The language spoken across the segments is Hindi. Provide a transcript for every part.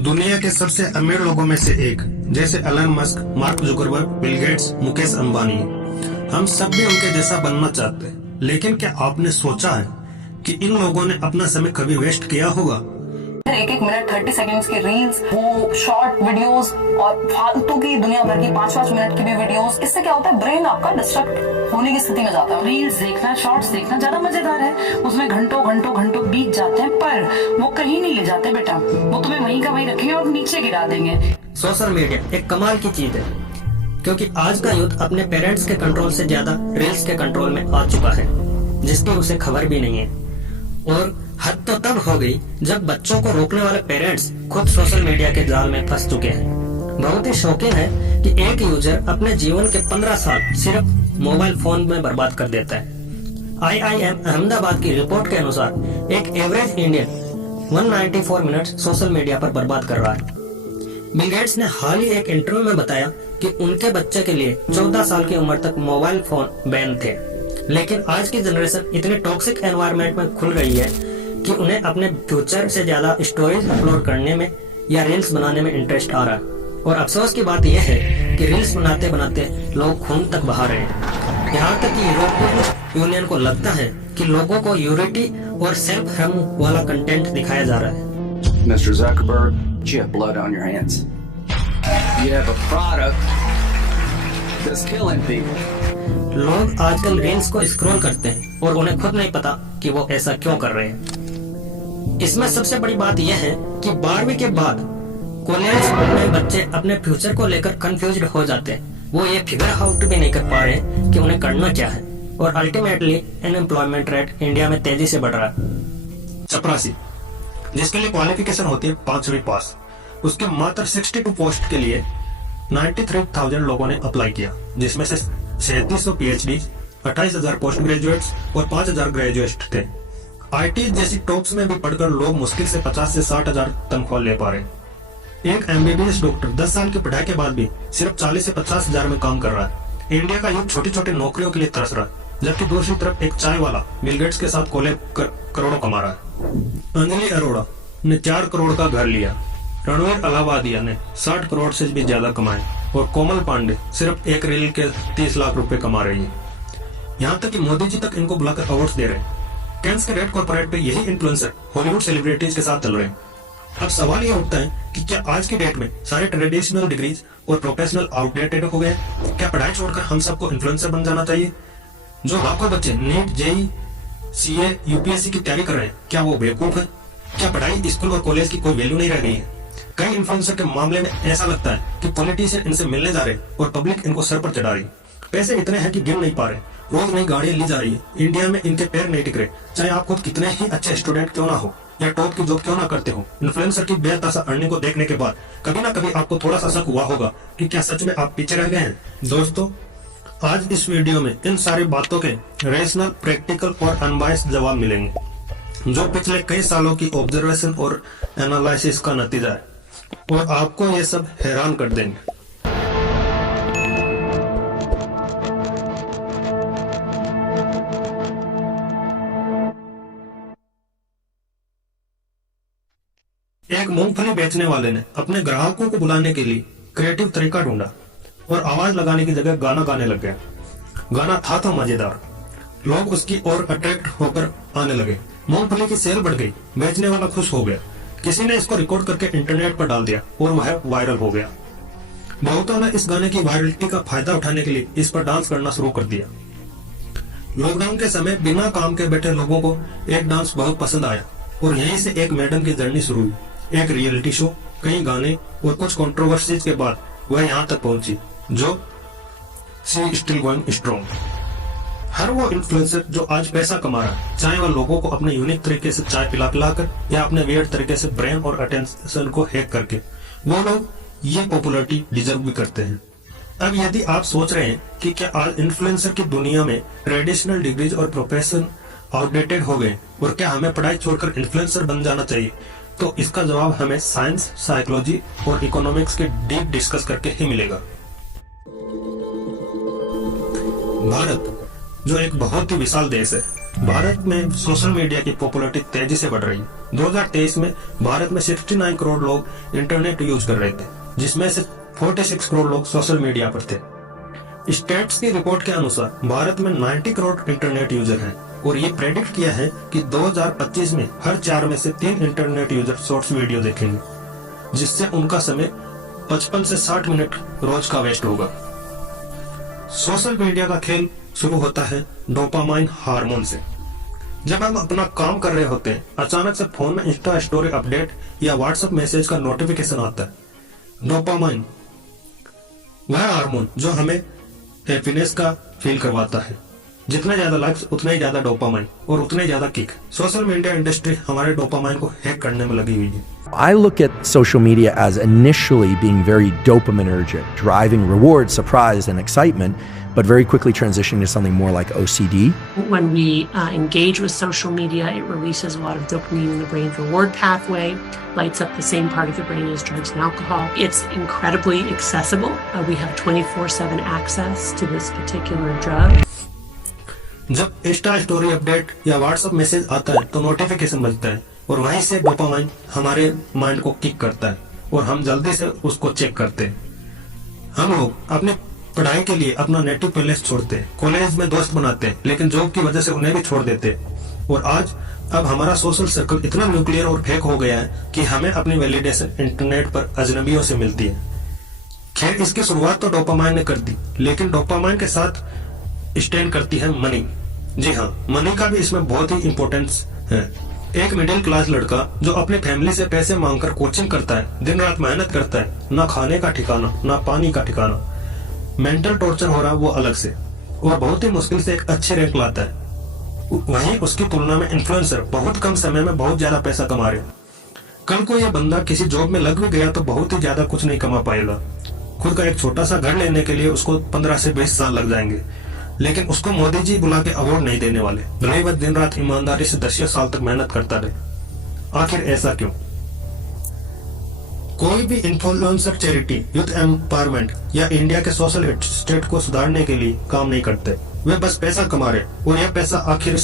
दुनिया के सबसे अमीर लोगों में से एक, जैसे Elon Musk, Mark Zuckerberg, Bill Gates, Mukesh Ambani, हम सब भी उनके जैसा बनना चाहते हैं। लेकिन क्या आपने सोचा है कि इन लोगों ने अपना समय कभी वेस्ट किया होगा? एक एक मिनट 30 सेकंड्स की रील्स, वो शॉर्ट वीडियोस और फालतू की दुनिया भर की 5-5 मिनट की भी वीडियोस, इससे क्या होता है, ब्रेन आपका डिस्ट्रैक्ट होने की स्थिति में जाता है। रील्स देखना, शॉर्ट्स देखना ज्यादा मजेदार है, उसमें घंटों घंटों घंटों बीत जाते हैं, पर वो कहीं नहीं ले जाते बेटा, वो तुम्हें वहीं का वहीं रखेंगे और नीचे गिरा देंगे। सोशल मीडिया एक कमाल की चीज है, क्योंकि आज का यूथ अपने पेरेंट्स के कंट्रोल से ज्यादा रील्स के कंट्रोल में आ चुका है, जिसकी उसे खबर भी नहीं है। और हद तो तब हो गई जब बच्चों को रोकने वाले पेरेंट्स खुद सोशल मीडिया के जाल में फंस चुके हैं। बहुत ही शौकीन है कि एक यूजर अपने जीवन के 15 साल सिर्फ मोबाइल फोन में बर्बाद कर देता है। IIM अहमदाबाद की रिपोर्ट के अनुसार एक average Indian 194 minute social media पर बर्बाद कर रहा है। बिल गेट्स ने हाल ही एक इंटरव्यू में बताया कि उनके बच्चे के लिए 14 साल की उम्र तक मोबाइल फोन बैन थे, लेकिन आज की जनरेशन इतने टॉक्सिक एनवायरनमेंट में खुल रही है कि उन्हें अपने फ्यूचर से ज्यादा स्टोरेज अपलोड करने में या रील्स बनाने में इंटरेस्ट आ रहा है। और अफसोस की बात यह है कि रील्स बनाते बनाते लोग खून तक बहा रहे हैं। यहाँ तक कि यूरोपियन यूनियन को लगता है कि लोगों को यूरिटी और सेल्फ हार्म वाला कंटेंट दिखाया जा रहा है। Mr. Zuckerberg, you have blood on your hands. You have a product that's killing people. लोग आजकल रील्स को स्क्रॉल करते हैं और उन्हें खुद नहीं पता कि वो ऐसा क्यों कर रहे हैं। इसमें सबसे बड़ी बात यह है कि 12वीं के बाद कॉलेज में बच्चे अपने फ्यूचर को लेकर कंफ्यूज्ड हो जाते हैं। वो ये फिगर आउट भी नहीं कर पा रहे कि उन्हें करना क्या है, और अल्टीमेटली अनएम्प्लॉयमेंट रेट इंडिया में तेजी से बढ़ रहा है। चपरासी, जिसके लिए क्वालिफिकेशन होती है 5वीं पास, उसके मात्र 62 पोस्ट के लिए 93,000 लोगों ने अप्लाई किया, जिसमें से 3700 PhD, 28,000 पोस्ट ग्रेजुएट्स और 5,000 ग्रेजुएट थे। IT जैसी टॉप्स में भी पढ़कर लोग मुश्किल से 50 से 60,000 तनख्वाह ले पा रहे। एक MBBS डॉक्टर 10 साल की पढ़ाई के बाद भी सिर्फ 40 से 50,000 में काम कर रहा है। इंडिया का युग छोटी छोटी नौकरियों के लिए तरस रहा है, जबकि दूसरी तरफ एक चाय वाला बिल गेट्स के साथ कोलैब कर करोड़ों कमा रहा है। अंजलि अरोड़ा ने 4 करोड़ का घर लिया, रणवीर अलाहाबादिया ने 60 करोड़ से भी ज्यादा कमाए, और कोमल पांडे सिर्फ एक रील के 30 लाख रुपए कमा रही है। यहाँ तक कि मोदी जी तक इनको बुलाकर अवार्ड्स दे रहे हैं। कैंस के रेड कॉर्पोरेट पे यही इन्फ्लुएंसर हॉलीवुड सेलिब्रिटीज के साथ चल रहे हैं। अब सवाल यह उठता है कि क्या आज की डेट में सारे ट्रेडिशनल डिग्रीज और प्रोफेशनल आउटडेटेड हो गए? क्या पढ़ाई छोड़कर हम सबको इन्फ्लुएंसर बन जाना चाहिए? जो लाखों बच्चे नीट, JEE, CA, UPSC की तैयारी कर रहे हैं, क्या वो बेवकूफ है? क्या पढ़ाई, स्कूल और कॉलेज की कोई वैल्यू नहीं रह गई है? कई इन्फ्लुएंसर के मामले में ऐसा लगता है कि पॉलिटिशियन इनसे मिलने जा रहे और पब्लिक इनको सर पर चढ़ा रही। पैसे इतने हैं कि गिन नहीं पा रहे, रोज नई गाड़ियां ली जा रही है। इंडिया में इनके पैर नहीं टिक रहे, चाहे आप खुद कितने ही अच्छे स्टूडेंट क्यों ना हो या टॉप की जॉब क्यों ना करते हो। इन्फ्लुएंसर की बेतहाशा अर्निंग को देखने के बाद कभी ना कभी आपको थोड़ा सा शक हुआ होगा कि क्या सच में आप पीछे रह गए हैं। दोस्तों, आज इस वीडियो में इन सारी बातों के रेशनल, प्रैक्टिकल और अनबायस्ड जवाब मिलेंगे, जो पिछले कई सालों की ऑब्जर्वेशन और एनालिसिस का नतीजा है, और आपको ये सब हैरान कर देंगे। एक मूंगफली बेचने वाले ने अपने ग्राहकों को बुलाने के लिए क्रिएटिव तरीका ढूंढा और आवाज लगाने की जगह गाना गाने लग गया। गाना था तो मजेदार, लोग उसकी ओर अट्रैक्ट होकर आने लगे। मूंगफली की सेल बढ़ गई, बेचने वाला खुश हो गया। किसी ने इसको रिकॉर्ड करके इंटरनेट पर डाल दिया और वह वायरल हो गया। बहुतों ने इस गाने की वायरलिटी का फायदा उठाने के लिए इस पर डांस करना शुरू कर दिया। लॉकडाउन के समय बिना काम के बैठे लोगों को एक डांस बहुत पसंद आया, और यहीं से एक मैडम की जर्नी शुरू हुई। एक रियलिटी शो, कई गाने और कुछ कंट्रोवर्सीज के बाद वह यहाँ तक पहुंची, जो शी स्टिल गोइंग स्ट्रॉन्ग। हर वो इन्फ्लुएंसर जो आज पैसा कमा रहा है, चाहे वह लोगों को अपने यूनिक तरीके से चाय पिला कर या अपने वियर्ड तरीके से ब्रेन और अटेंशन को हैक करके, वो लोग ये पॉपुलैरिटी डिजर्व भी करते हैं। अब यदि आप सोच रहे हैं कि क्या आज इन्फ्लुएंसर की दुनिया में ट्रेडिशनल डिग्रीज और प्रोफेशन आउटडेटेड हो गए और क्या हमें पढ़ाई छोड़कर इन्फ्लुएंसर बन जाना चाहिए, तो इसका जवाब हमें साइंस, साइकोलॉजी और इकोनॉमिक्स के डीप डिस्कस करके ही मिलेगा। भारत जो एक बहुत ही विशाल देश है, भारत में सोशल मीडिया की पॉपुलैरिटी तेजी से बढ़ रही है। 2023 में भारत में 69 करोड़ लोग इंटरनेट यूज कर रहे थे, जिसमें से 46 करोड़ लोग सोशल मीडिया पर थे। स्टेट्स की रिपोर्ट के अनुसार भारत में 90 करोड़ इंटरनेट यूजर हैं और ये प्रेडिक्ट किया है कि 2025 में हर 4 में से 3 इंटरनेट यूजर शॉर्ट्स वीडियो देखेंगे, जिससे उनका समय 55 से 60 मिनट रोज का वेस्ट होगा। सोशल मीडिया का खेल शुरू होता है डोपामाइन हार्मोन से। जब हम अपना काम कर रहे होते हैं, अचानक से फोन में इंस्टा स्टोरी अपडेट या व्हाट्सएप मैसेज का नोटिफिकेशन आता है। डोपामाइन वह हार्मोन जो हमें हैप्पीनेस का फील करवाता है। जितने ज्यादा लाइक्स उतने ही ज्यादा डोपामाइन और उतने ज्यादा किक। सोशल मीडिया इंडस्ट्री हमारे डोपामाइन को हैक करने में लगी हुई है। I look at social media as initially being very dopaminergic, driving reward, surprise, and excitement, but very quickly transitioning to something more like OCD. When we engage with social media, it releases a lot of dopamine in the brain's reward pathway, lights up the same part of the brain as drugs and alcohol. It's incredibly accessible. We have 24/7 access to this particular drug. जब इंस्टा स्टोरी अपडेट या व्हाट्सएप मैसेज आता है तो नोटिफिकेशन बजता है और वहीं से डोपामाइन हमारे माइंड को किक करता है और हम जल्दी से उसको चेक करते हैं। हम लोग अपने पढ़ाई के लिए अपना नेटिव प्लेस छोड़ते हैं, कॉलेज में दोस्त बनाते हैं, लेकिन जॉब की वजह से उन्हें भी छोड़ देते हैं। और आज अब हमारा सोशल सर्कल इतना न्यूक्लियर और फेक हो गया है कि हमें अपनी वैलिडेशन इंटरनेट पर अजनबियों से मिलती है। खैर, इसकी शुरुआत तो डोपामाइन ने कर दी, लेकिन डोपामाइन के साथ स्टैंड करती है मनी। जी हाँ, मनी का भी इसमें बहुत ही इंपॉर्टेंस है। एक मिडिल क्लास लड़का जो अपने फैमिली से पैसे मांगकर कोचिंग करता है, दिन रात मेहनत करता है, ना खाने का ठिकाना ना पानी का ठिकाना, मेंटल टॉर्चर हो रहा वो अलग से, और बहुत ही मुश्किल से एक अच्छी रैंक लाता है। वहीं उसकी तुलना में इन्फ्लुएंसर बहुत कम समय में बहुत ज्यादा पैसा कमा रहे। कल को यह बंदा किसी जॉब में लग भी गया तो बहुत ही ज्यादा कुछ नहीं कमा पाएगा। खुद का एक छोटा सा घर लेने के लिए उसको 15 से 20 साल लग जाएंगे, लेकिन उसको मोदी जी बुला के अवार्ड नहीं देने वाले, भले वह दिन रात ईमानदारी से 10 साल तक मेहनत करता रहे। आखिर ऐसा क्यों? कोई भी इन्फ्लुएंसर चैरिटी, यूथ एम्पावरमेंट या इंडिया के सोशल स्टेट को सुधारने के लिए काम नहीं करते। वे बस पैसा कमा रहे और यह पैसा आखिर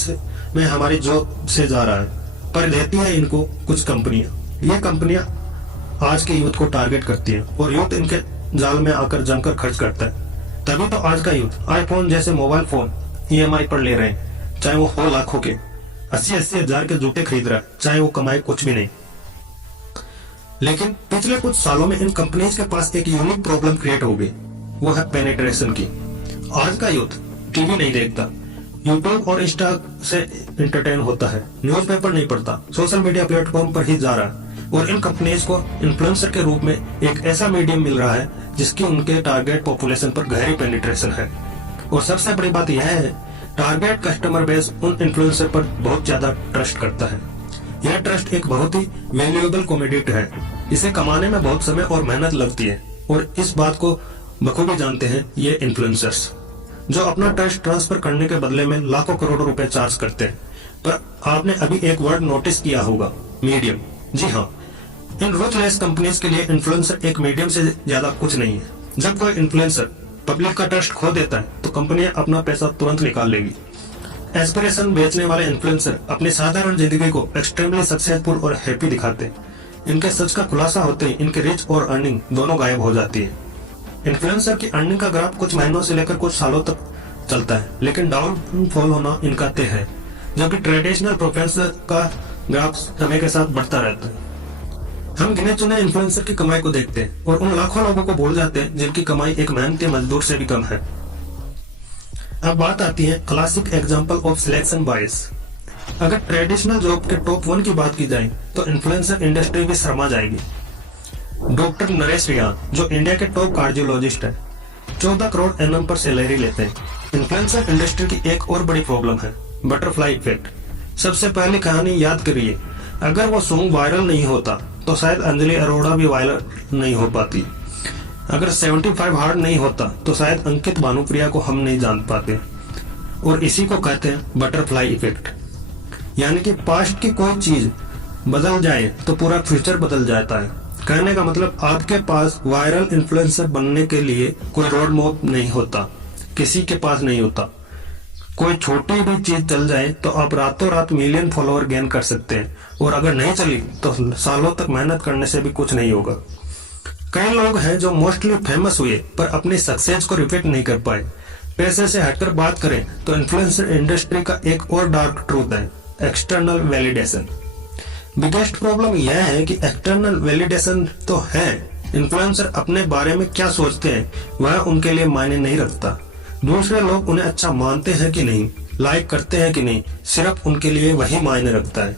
में हमारी जॉब से जा रहा है। पर देती है इनको कुछ कंपनियां। ये कंपनियां आज के यूथ को टारगेट करती है और यूथ इनके जाल में आकर जमकर खर्च करता है। तभी तो आज का यूथ आईफोन जैसे मोबाइल फोन EMI पर ले रहे हैं, चाहे वो हो लाखों के, 80-80 हजार के जूते खरीद रहा है, चाहे वो कमाए कुछ भी नहीं। लेकिन पिछले कुछ सालों में इन कंपनीज के पास एक यूनिक प्रॉब्लम क्रिएट हो गई, वो है पेनिट्रेशन की। आज का यूथ टीवी नहीं देखता, यूट्यूब और इंस्टा से एंटरटेन होता है, न्यूज़पेपर नहीं पढ़ता, सोशल मीडिया प्लेटफॉर्म पर ही जा रहा है। और इन कंपनीज को इन्फ्लुएंसर के रूप में एक ऐसा मीडियम मिल रहा है जिसकी उनके टारगेट पॉपुलेशन पर गहरी पेनिट्रेशन है। और सबसे बड़ी बात यह है, टारगेट कस्टमर बेस उन इन्फ्लुएंसर पर बहुत ज्यादा ट्रस्ट करता है। यह ट्रस्ट एक बहुत ही वैल्यूएबल कमोडिटी है। इसे कमाने में बहुत समय और मेहनत लगती है और इस बात को बखूबी जानते हैं ये इन्फ्लुएंसर्स, जो अपना ट्रस्ट ट्रांसफर करने के बदले में लाखों करोड़ों रुपए चार्ज करते हैं। पर आपने अभी एक वर्ड नोटिस किया होगा, मीडियम। जी हाँ, इन रूथलेस कंपनीज के लिए इन्फ्लुएंसर एक मीडियम से ज्यादा कुछ नहीं है। जब कोई इन्फ्लुएंसर पब्लिक का ट्रस्ट खो देता है तो कंपनियां अपना पैसा तुरंत निकाल लेगी। एस्पिरेशन बेचने वाले इन्फ्लुएंसर अपनी साधारण जिंदगी को एक्सट्रीमली सक्सेसफुल और हैप्पी दिखाते हैं। इनके सच का खुलासा होते ही इनके रिच और अर्निंग दोनों गायब हो जाती है। इन्फ्लुएंसर की अर्निंग का ग्राफ कुछ महीनों से लेकर कुछ सालों तक चलता है, लेकिन डाउनफॉल होना इनका तय है, जबकि ट्रेडिशनल प्रोफेशनल का ग्राफ समय के साथ बढ़ता रहता है। हम गिने चुने इन्फ्लुएंसर की कमाई को देखते हैं और उन लाखों लोगों को भूल जाते हैं जिनकी कमाई एक मेहनती मजदूर से भी कम है। अब बात आती है क्लासिक एग्जांपल ऑफ सिलेक्शन बायस। अगर ट्रेडिशनल जॉब के टॉप 1 की बात की जाए तो इन्फ्लुएंसर इंडस्ट्री भी शर्मा जाएगी। डॉक्टर नरेश रियान, जो इंडिया के टॉप कार्डियोलॉजिस्ट है, 14 करोड़ एनएम पर सैलरी लेते हैं। इन्फ्लुएंसर इंडस्ट्री की एक और बड़ी प्रॉब्लम है बटरफ्लाई इफेक्ट। सबसे पहली कहानी याद करिए, अगर वो सॉन्ग वायरल नहीं होता तो शायद अंजलि अरोड़ा भी वायरल नहीं हो पाती। अगर 75 हार्ड नहीं होता तो शायद अंकित भानुप्रिया को हम नहीं जान पाते। और इसी को कहते हैं बटरफ्लाई इफेक्ट। यानी कि पास्ट की कोई चीज बदल जाए तो पूरा फ्यूचर बदल जाता है। कहने का मतलब आपके पास वायरल इन्फ्लुएंसर बनने के लिए कोई रोड मैप नहीं होता, किसी के पास नहीं होता। कोई छोटी भी चीज चल जाए तो आप रातों रात मिलियन फॉलोअर गेन कर सकते हैं, और अगर नहीं चली तो सालों तक मेहनत करने से भी कुछ नहीं होगा। कई लोग हैं जो मोस्टली फेमस हुए पर अपनी सक्सेस को रिपीट नहीं कर पाए। पैसे से हटकर बात करें तो इन्फ्लुएंसर इंडस्ट्री का एक और डार्क ट्रूथ है, एक्सटर्नल वैलिडेशन। बिगेस्ट प्रॉब्लम यह है कि एक्सटर्नल वैलिडेशन तो है, इन्फ्लुएंसर अपने बारे में क्या सोचते हैं वह उनके लिए मायने नहीं रखता। दूसरे लोग उन्हें अच्छा मानते हैं कि नहीं, लाइक करते हैं कि नहीं, सिर्फ उनके लिए वही मायने रखता है।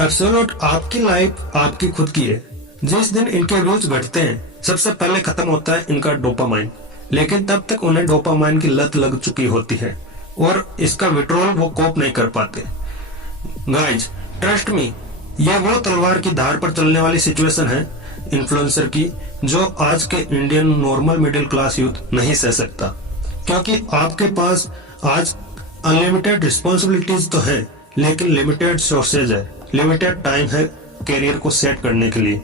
एब्सोल्यूट आपकी लाइफ आपकी खुद की है। जिस दिन इनके व्यूज घटते हैं सबसे पहले खत्म होता है इनका डोपामाइन, लेकिन तब तक उन्हें डोपामाइन की लत लग चुकी होती है और इसका विड्रॉल वो कोप नहीं कर पाते। गाइज ट्रस्ट मी, यह वो तलवार की धार पर चलने वाली सिचुएशन है इन्फ्लुएंसर की, जो आज के Indian normal middle class youth नहीं सह सकता। क्योंकि आपके पास आज अनलिमिटेड रिस्पॉन्सिबिलिटीज तो है, लेकिन लिमिटेड सोर्सेज है, लिमिटेड टाइम है कैरियर को सेट करने के लिए।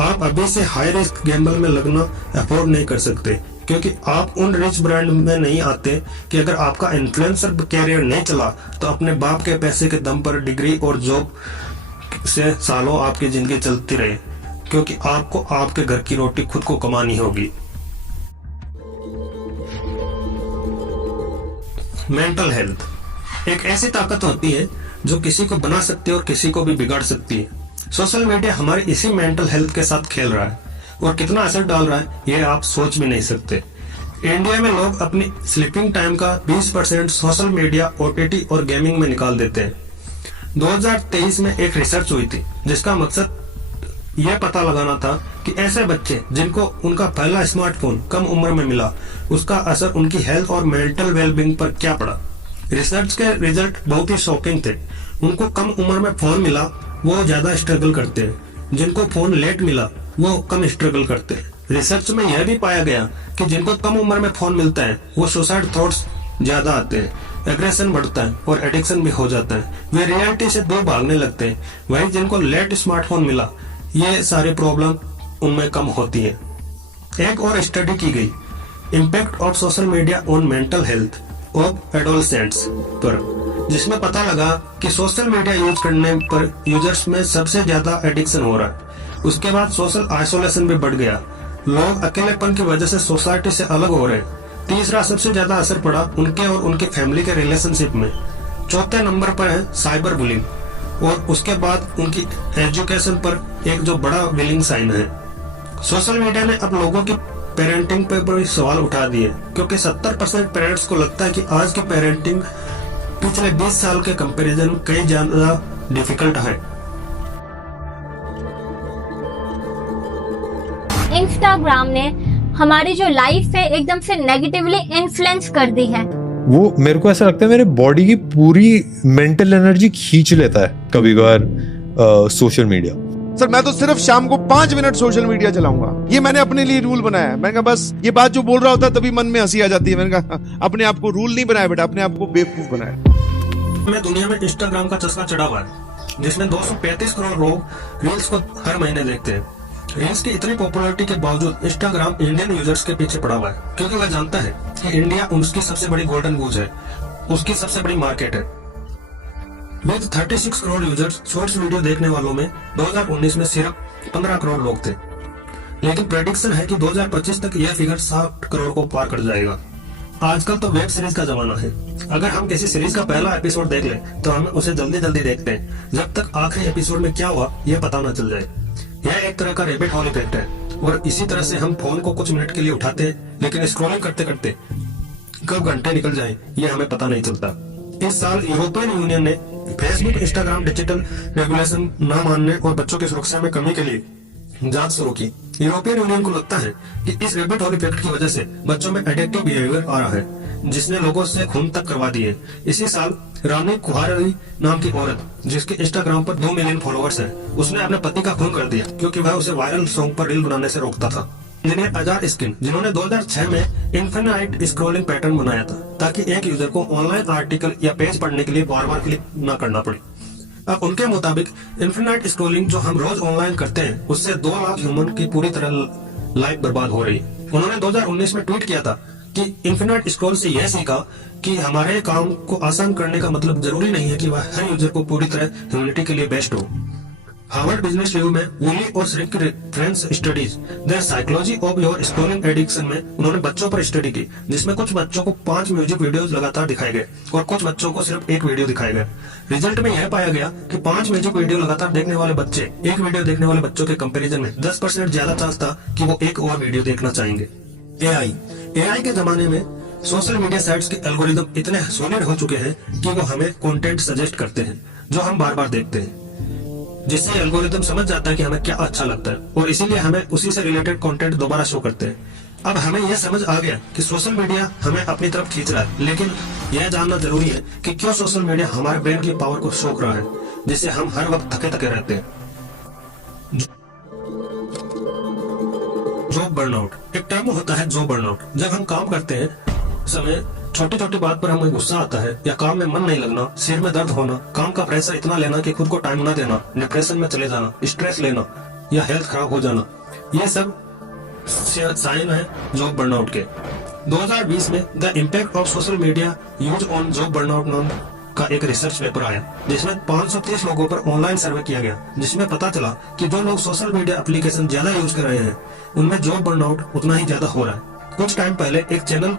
आप अभी से हाई रिस्क गैम्बल में लगना अफोर्ड नहीं कर सकते, क्योंकि आप उन रिच ब्रांड में नहीं आते कि अगर आपका इन्फ्लुएंसर कैरियर नहीं चला तो अपने बाप के पैसे के दम पर डिग्री और जॉब से सालों आपकी जिंदगी चलती रहे, क्योंकि आपको आपके घर की रोटी खुद को कमानी होगी। मेंटल हेल्थ एक ऐसी ताकत होती है जो किसी को बना सकती है और किसी को भी बिगाड़ सकती है। सोशल मीडिया हमारी इसी मेंटल हेल्थ के साथ खेल रहा है और कितना असर डाल रहा है यह आप सोच भी नहीं सकते। इंडिया में लोग अपनी स्लीपिंग टाइम का 20% सोशल मीडिया, OTT और गेमिंग में निकाल देते हैं। 2023 में एक रिसर्च हुई थी जिसका मकसद यह पता लगाना था कि ऐसे बच्चे जिनको उनका पहला स्मार्टफोन कम उम्र में मिला, उसका असर उनकी हेल्थ और मेंटल वेलबींग पर क्या पड़ा। रिसर्च के रिजल्ट बहुत ही शॉकिंग थे। उनको कम उम्र में फोन मिला वो ज्यादा स्ट्रगल करते हैं, जिनको फोन लेट मिला वो कम स्ट्रगल करते हैं। रिसर्च में यह भी पाया गया कि जिनको कम उम्र में फोन मिलता है वो सुसाइड थॉट्स ज्यादा आते हैं, एग्रेशन बढ़ता है और एडिक्शन भी हो जाता है, वे रियलिटी से दूर भागने लगते हैं। वहीं जिनको लेट स्मार्टफोन मिला ये सारी प्रॉब्लम उनमें कम होती है। एक और स्टडी की गई, impact of social media on mental health of adolescents पर, जिसमें पता लगा कि सोशल मीडिया यूज करने पर यूजर्स में सबसे ज्यादा एडिक्शन हो रहा है। उसके बाद सोशल आइसोलेशन भी बढ़ गया, लोग अकेलेपन की वजह से सोसाइटी से अलग हो रहे हैं। तीसरा सबसे ज्यादा असर पड़ा उनके और उनके फैमिली के रिलेशनशिप में। चौथे नंबर पर है साइबर बुलिंग, और उसके बाद उनकी एजुकेशन पर एक जो बड़ा विलिंग साइन है। सोशल मीडिया ने अब लोगों की पेरेंटिंग पर बड़ी सवाल उठा दिए, क्योंकि 70% पेरेंट्स को लगता है कि आज की पेरेंटिंग पिछले 20 साल के कंपैरिजन में कई ज्यादा डिफिकल्ट है। इंस्टाग्राम ने हमारी जो लाइफ है एकदम से नेगेटिवली इन्फ्लुएंस कर दी है। वो मेरे को ऐसा लगता है मेरे बॉडी की पूरी मेंटल एनर्जी खींच लेता है कभी कभार सोशल मीडिया। सर मैं तो सिर्फ शाम को 5 मिनट सोशल मीडिया चलाऊंगा, ये मैंने अपने लिए रूल बनाया है। मैंने कहा बस ये बात जो बोल रहा होता है तभी मन में हंसी आ जाती है। मैंने कहा अपने आप को रूल नहीं बनाया बेटा, अपने आप को बेवकूफ बनाया। मैं दुनिया में इंस्टाग्राम का चस्का चढ़ा हुआ है, जिसमें 235 करोड़ लोग रील्स को हर महीने देखते हैं। रील्स की इतनी पॉपुलैरिटी के बावजूद इंस्टाग्राम इंडियन यूजर्स के पीछे पड़ा हुआ है, क्योंकि वह जानता है कि इंडिया उसकी सबसे बड़ी गोल्डन गूज है, उसकी सबसे बड़ी मार्केट है। With 36 crore users, shorts video देखने वालों में 2019 में सिर्फ 15 करोड़ लोग थे, लेकिन प्रेडिक्शन है कि 2025 तक यह फिगर 60 करोड़ को पार कर जाएगा। आजकल तो वेब सीरीज का जमाना है। अगर हम किसी सीरीज का पहला एपिसोड देख लें तो हम उसे जल्दी जल्दी देखते हैं, जब तक आखिरी एपिसोड में क्या हुआ यह पता न चल जाए। यह एक तरह का रैबिट होल इफेक्ट है, और इसी तरह से हम फोन को कुछ मिनट के लिए उठाते हैं, लेकिन स्क्रॉलिंग करते करते कब घंटे निकल जाए ये हमें पता नहीं चलता। इस साल यूरोपियन यूनियन ने फेसबुक, इंस्टाग्राम डिजिटल रेगुलेशन न मानने और बच्चों की सुरक्षा में कमी के लिए जांच शुरू की। यूरोपियन यूनियन को लगता है कि इस रैबिट होल इफेक्ट की वजह से बच्चों में एडिक्टिव बिहेवियर आ रहा है, जिसने लोगों से खून तक करवा दिए। इसी साल रानी कुहारी नाम की औरत, जिसके इंस्टाग्राम पर 2 मिलियन फॉलोअर्स हैं, उसने अपने पति का खून कर दिया, क्योंकि वह उसे वायरल सॉन्ग पर रील बनाने से रोकता था। इंजीनियर अजार स्किन, जिन्होंने 2006 में इन्फिनाइट स्क्रॉलिंग पैटर्न बनाया था, ताकि एक यूजर को ऑनलाइन आर्टिकल या पेज पढ़ने के लिए बार बार क्लिक न करना पड़े। अब उनके मुताबिक इन्फिनाइट स्क्रॉलिंग जो हम रोज ऑनलाइन करते हैं, उससे 2 लाख ह्यूमन की पूरी तरह लाइफ बर्बाद हो रही है। उन्होंने 2019 में ट्वीट किया था कि इन्फिनिट स्क्रॉल से यह सीखा कि हमारे काम को आसान करने का मतलब जरूरी नहीं है कि वह हर यूजर को पूरी तरह ह्यूमैनिटी के लिए बेस्ट हो। हार्वर्ड बिजनेस रिव्यू में वुली और श्रिक की reference studies the psychology of your scrolling addiction में उन्होंने बच्चों पर स्टडी की, जिसमें कुछ बच्चों को 5 म्यूजिक वीडियोस लगातार दिखाए गए और कुछ बच्चों को सिर्फ 1 वीडियो दिखाया गया। रिजल्ट में यह पाया गया कि 5 म्यूजिक वीडियो लगातार देखने वाले बच्चे 1 वीडियो देखने वाले बच्चों के कंपैरिजन में 10% ज्यादा चांस था कि वो एक और वीडियो देखना चाहेंगे। एआई के जमाने में सोशल मीडिया साइट्स के एल्गोरिदम इतने सॉलिड हो चुके हैं कि वो हमें कंटेंट सजेस्ट करते हैं जो हम बार बार देखते हैं, जिससे एल्गोरिदम समझ जाता है कि हमें क्या अच्छा लगता है और इसीलिए हमें उसी से रिलेटेड कंटेंट दोबारा शो करते हैं। अब हमें यह समझ आ गया कि सोशल मीडिया हमें अपनी तरफ खींच रहा है, लेकिन यह जानना जरूरी है कि क्यों सोशल मीडिया हमारे ब्रेन की पावर को सोख रहा है, जिससे हम हर वक्त थके थके रहते हैं। जॉब बर्नआउट, एक टर्म होता है जॉब बर्नआउट। जब हम काम करते हैं समय छोटी छोटी बात पर हमें गुस्सा आता है या काम में मन नहीं लगना, सिर में दर्द होना, काम का प्रेशर इतना लेना कि खुद को टाइम न देना, डिप्रेशन में चले जाना, स्ट्रेस लेना या हेल्थ खराब हो जाना, ये सब साइन है जॉब बर्नआउट के। 2020 में the impact of social media use on job burnout नाम का एक रिसर्च पेपर आया, जिसमें 530 लोगों पर ऑनलाइन सर्वे किया गया, जिसमें पता चला कि जो लोग सोशल मीडिया एप्लीकेशन ज्यादा यूज कर रहे हैं उनमें जॉब बर्नआउट उतना ही ज्यादा हो रहा है। कुछ टाइम पहले एक चैनल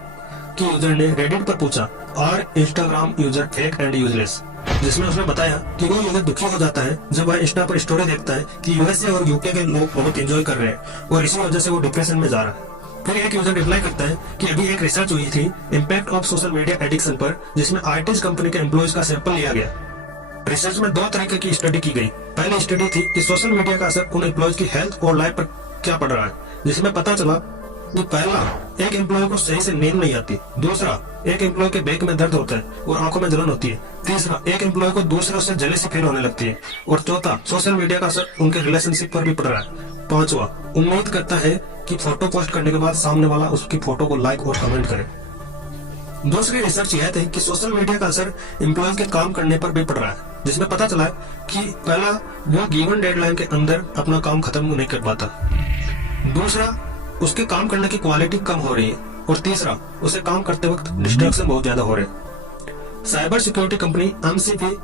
कि यूजर ने रेडिट पर पूछा और Instagram user fake and useless, जिसमें उसने बताया कि वो यूजर दुखी हो जाता है जब वह इंस्टा पर स्टोरी देखता है कि यूएसए और यूके के लोग बहुत एंजॉय कर रहे हैं और इसी वजह से वो डिप्रेशन में जा रहा है। फिर एक यूजर रिप्लाई करता है कि अभी एक रिसर्च हुई थी impact of social media addiction पर, जिसमें आईटी कंपनी के एम्प्लॉयज का सैंपल लिया गया। रिसर्च में 2 तरीके की स्टडी की गई। पहली स्टडी थी कि सोशल मीडिया का असर उन एम्प्लॉयज की हेल्थ और लाइफ पर क्या पड़ रहा है, जिसमें पता चला कि पहला, एक एम्प्लॉय को सही से नींद नहीं आती। दूसरा, एक एम्प्लॉय के बैक में दर्द होता है और आंखों में जलन होती है। तीसरा, एक एम्प्लॉय को दूसरों से जेलसी फील होने लगती है। और चौथा, सोशल मीडिया का असर उनके रिलेशनशिप पर भी पड़ रहा है। 5वां, उम्मीद करता है कि फोटो पोस्ट करने के बाद सामने वाला उसकी फोटो को लाइक और कमेंट करे। दूसरी रिसर्च यह थी कि सोशल मीडिया का असर एम्प्लॉय के काम करने पर भी पड़ रहा है, जिसमें पता चला कि पहला, वो गिवन डेडलाइन के अंदर अपना काम खत्म नहीं कर पाता। दूसरा, उसके काम करने की क्वालिटी कम हो रही है। और तीसरा, उसे काम करते वक्त डिस्ट्रैक्शन बहुत ज्यादा हो रहे हैं। साइबर सिक्योरिटी कंपनी एमसीपी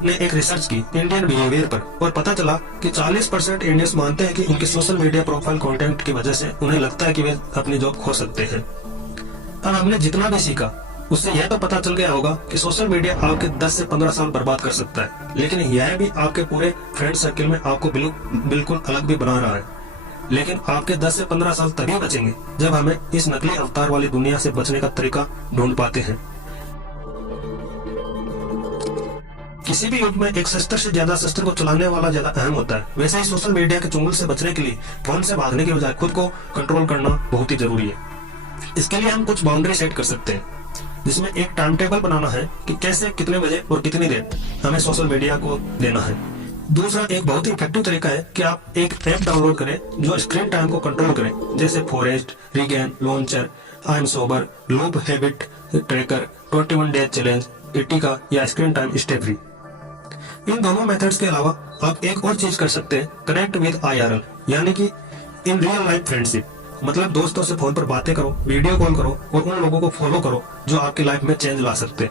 ने एक रिसर्च की इंडियन बिहेवियर पर और पता चला कि 40% इंडियंस मानते हैं कि उनके सोशल मीडिया प्रोफाइल कंटेंट की वजह से उन्हें लगता है कि वे अपनी जॉब खो सकते हैं। अब हमने जितना भी सीखा उससे यह तो पता चल गया होगा कि सोशल मीडिया आपके 10 से 15 साल बर्बाद कर सकता है, लेकिन यह भी आपके पूरे फ्रेंड सर्कल में आपको बिल्कुल अलग भी बना रहा है। लेकिन आपके 10 से 15 साल तभी बचेंगे जब हमें इस नकली अवतार वाली दुनिया से बचने का तरीका ढूंढ पाते हैं। किसी भी युग में एक शस्त्र से ज्यादा शस्त्र को चलाने वाला ज्यादा अहम होता है। वैसे ही सोशल मीडिया के चुंगल से बचने के लिए फोन से भागने की बजाय खुद को कंट्रोल करना बहुत ही जरूरी है। इसके लिए हम कुछ बाउंड्री सेट कर सकते हैं, जिसमें एक टाइम टेबल बनाना है कि कैसे, कितने बजे और कितनी देर हमें सोशल मीडिया को देना है। दूसरा, एक बहुत ही इफेक्टिव तरीका है कि आप एक ऐप डाउनलोड करें जो स्क्रीन टाइम को कंट्रोल करे, जैसे Forest, Regain, Launcher, I Am Sober, Loop Habit Tracker, 21 Days Challenge, इटिका या स्क्रीन टाइम स्टे फ्री। इन दोनों मेथड्स के अलावा आप एक और चीज कर सकते हैं, कनेक्ट विद IRL, यानी कि इन रियल लाइफ फ्रेंडशिप। मतलब दोस्तों से फोन पर बातें करो, वीडियो कॉल करो और उन लोगों को फॉलो करो जो आपकी लाइफ में चेंज ला सकते हैं।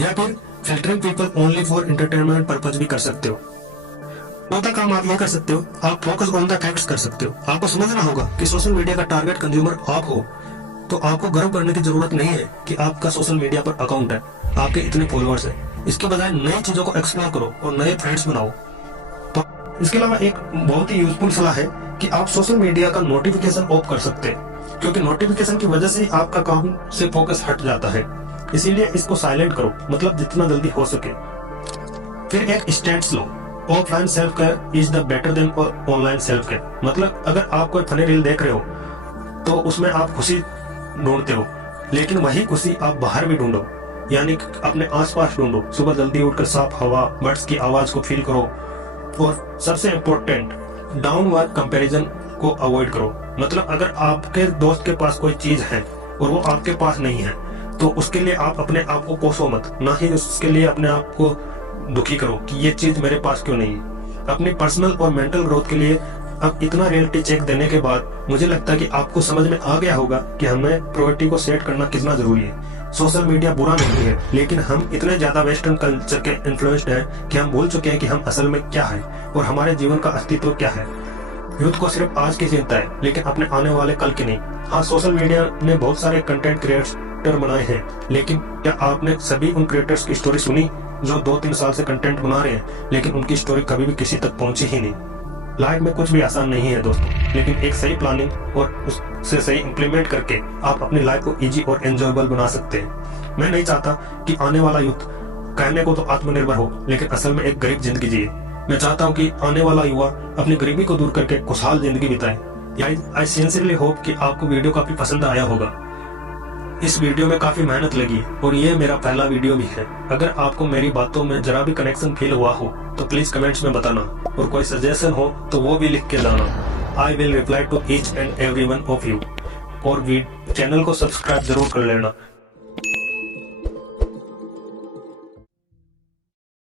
या फिर filtering people only for entertainment purpose भी कर सकते हो। चौथा काम आप ये कर सकते हो, आप फोकस ऑन द फैक्ट्स कर सकते हो। आपको समझना होगा कि सोशल मीडिया का टारगेट कंज्यूमर आप हो, तो आपको गर्व करने की जरूरत नहीं है कि आपका सोशल मीडिया पर अकाउंट है, आपके इतने फॉलोअर्स हैं। इसके बजाय नई चीजों को एक्सप्लोर करो और नए फ्रेंड्स बनाओ। तो इसके अलावा एक बहुत ही यूजफुल सलाह है कि आप सोशल मीडिया का नोटिफिकेशन ऑफ कर सकते हैं, क्योंकि नोटिफिकेशन की वजह से आपका काम से फोकस हट जाता है। इसीलिए इसको साइलेंट करो, मतलब जितना जल्दी हो सके। फिर एक stand low, offline self care is the better than online self care. मतलब अगर आप कोई फनी रील देख रहे हो तो उसमें आप खुशी ढूंढते हो, लेकिन वही खुशी आप बाहर भी ढूंढो, यानी अपने आसपास ढूंढो। सुबह जल्दी उठकर साफ हवा, बर्ड्स की आवाज को फील करो और सबसे इम्पोर्टेंट, डाउनवर्ड कंपैरिजन को अवॉइड करो। मतलब अगर आपके दोस्त के पास कोई चीज है और वो आपके पास नहीं है तो उसके लिए आप अपने आप को कोसो मत, ना ही उसके लिए अपने आप को दुखी करो कि ये चीज मेरे पास क्यों नहीं है। अपनी पर्सनल और मेंटल ग्रोथ के लिए अब इतना रियलिटी चेक देने के बाद मुझे लगता है कि आपको समझ में आ गया होगा कि हमें प्रायोरिटी को सेट करना कितना जरूरी है। सोशल मीडिया बुरा नहीं है, लेकिन हम इतने ज्यादा वेस्टर्न कल्चर के इन्फ्लुएंस्ड हैं कि हम भूल चुके हैं कि हम असल में क्या है और हमारे जीवन का अस्तित्व क्या है। यूथ को सिर्फ आज की चिंता है, लेकिन अपने आने वाले कल की नहीं। हाँ, सोशल मीडिया ने बहुत सारे कंटेंट क्रिएटर बनाए हैं, लेकिन क्या आपने सभी उन क्रिएटर्स की स्टोरी सुनी जो 2-3 साल से कंटेंट बना रहे हैं, लेकिन उनकी स्टोरी कभी भी किसी तक पहुंची ही नहीं। लाइफ में कुछ भी आसान नहीं है दोस्तों, लेकिन एक सही प्लानिंग और उससे सही इम्प्लीमेंट करके आप अपनी लाइफ को इजी और एंजॉयबल बना सकते हैं। मैं नहीं चाहता कि आने वाला यूथ कहने को तो आत्मनिर्भर हो, लेकिन असल में एक गरीब जिंदगी जिए। मैं चाहता हूं कि आने वाला युवा अपनी गरीबी को दूर करके खुशहाल जिंदगी बिताए। आई सिंसियरली होप कि आपको वीडियो काफी पसंद आया होगा। इस वीडियो में काफी मेहनत लगी और ये मेरा पहला वीडियो भी है। अगर आपको मेरी बातों में जरा भी कनेक्शन फील हुआ हो तो प्लीज कमेंट्स में बताना, और कोई सजेशन हो तो वो भी लिख के लाना। I will reply to each and every one of you. और चैनल को सब्सक्राइब जरूर कर लेना।